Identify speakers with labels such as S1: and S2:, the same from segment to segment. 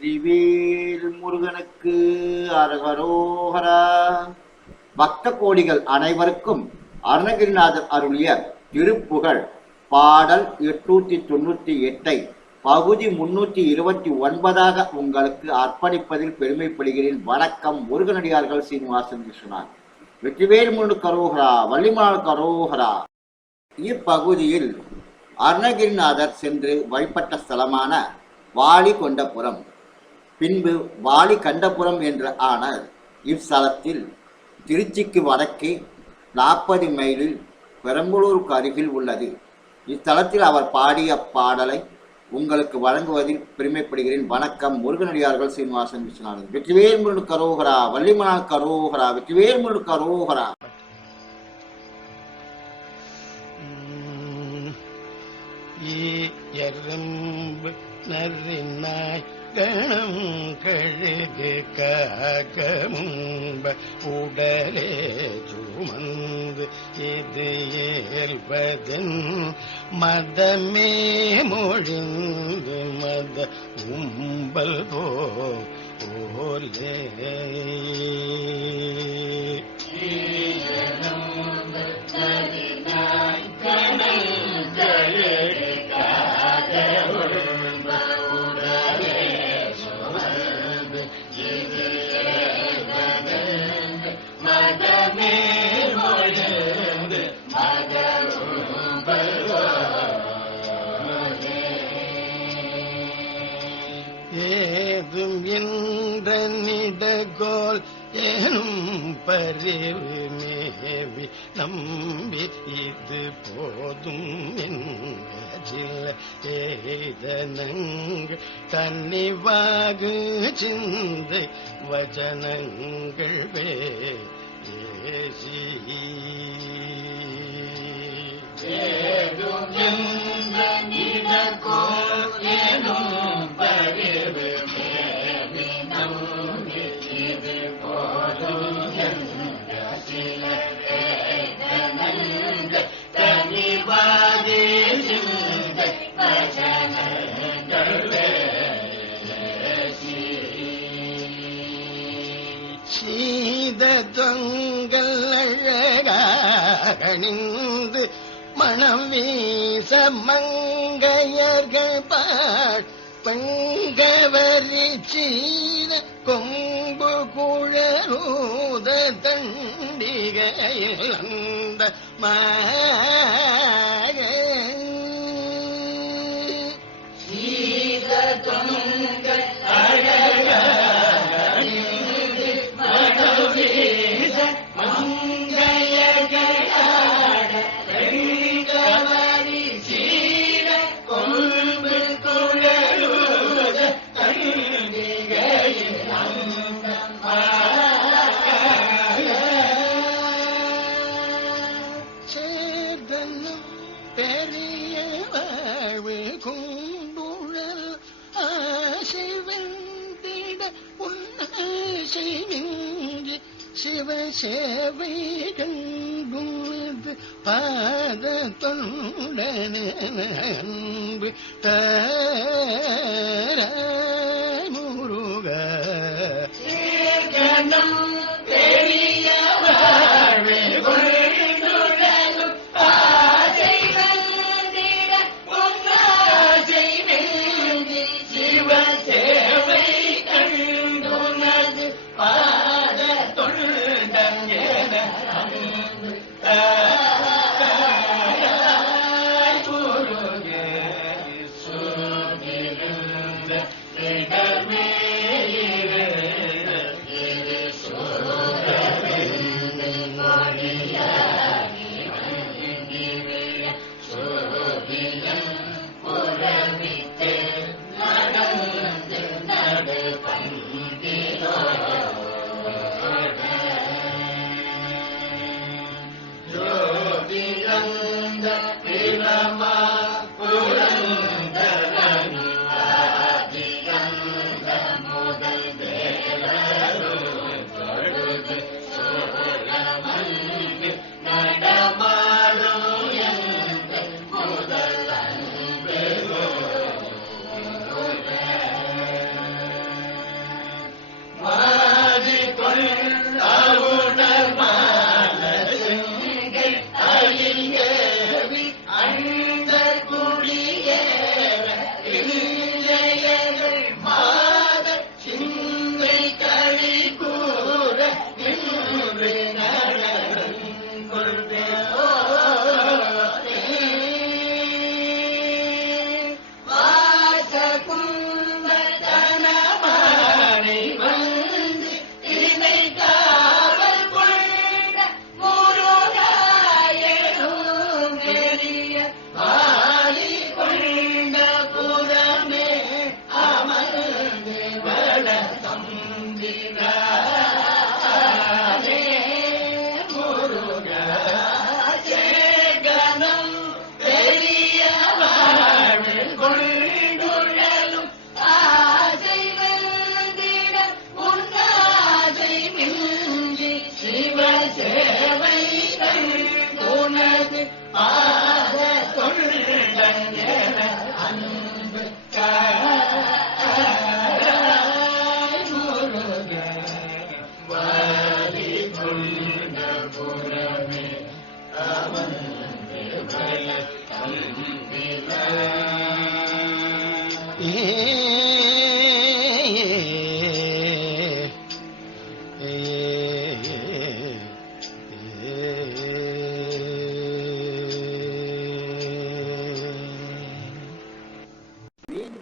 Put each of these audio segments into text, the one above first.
S1: வெற்றிவேல் முருகனுக்கு அரகரோகரா. பக்த கோடிகள் அனைவருக்கும் அருணகிரிநாதர் அருளிய திருப்புகழ். பாடல் எட்நூத்தி தொண்ணூத்தி எட்டை பகுதி முன்னூத்தி இருபத்தி ஒன்பதாக உங்களுக்கு அர்ப்பணிப்பதில் பெருமைப்படுகிறேன். வணக்கம் முருகனடியார்கள் சீனிவாசன் விஸ்வநாத் வெற்றிவேல் முருகனு கரோகரா வள்ளிமலால் கரோகரா. இப்பகுதியில் அருணகிரிநாதர் சென்று வழிபட்ட ஸ்தலமான வாலி கொண்டபுரம் பின்பு வாலி கண்டபுரம் என்று ஆன இவ்சலத்தில் திருச்சிக்கு வடக்கே நாற்பது மைலில் பெரம்பலூருக்கு அருகில் உள்ளது. இத்தலத்தில் அவர் பாடிய பாடலை உங்களுக்கு வழங்குவதில் பெருமைப்படுகிறேன். வணக்கம். முருகனடியார்கள் சீனிவாசன் விஸ்வநாதன். வெற்றிவேல் முருகன் கரோகரா. வள்ளிமனால் கரோகரா. வெற்றிவேல் முருகன் கரோகரா.
S2: காகமும்ப உடலே சுமந்து இது இயல்பதன் மதமே மொழிந்து மத உம்பல் போலே ஏதும் என்ற நிடகோல் ஏனும் பரிவு மேவி நம்பி இது போதும் என்கிற ஏதனங்கள் தன்னிவாகு சிந்தை வச்சனங்கள் பேசி Yeah. அழகணிந்து மணம் வீச மங்கையர்கள் பாட் பங்கவரி சீர கொம்பு குழலூத தண்டிகையில் அந்த மா சிவ சேவை கங்குது பாத தொண்டன் அன்பு தர முருக அன்பு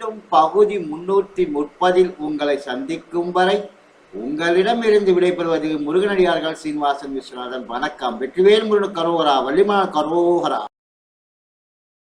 S1: மீண்டும் பகுதி முன்னூற்றி முப்பதில் உங்களை சந்திக்கும் வரை உங்களிடமிருந்து விடைபெறுவது முருகனடியார்கள் சீனிவாசன் விஸ்வநாதன். வணக்கம். வெற்றிவேல் முருகன் கரோகரா வள்ளிமான கரோகரா.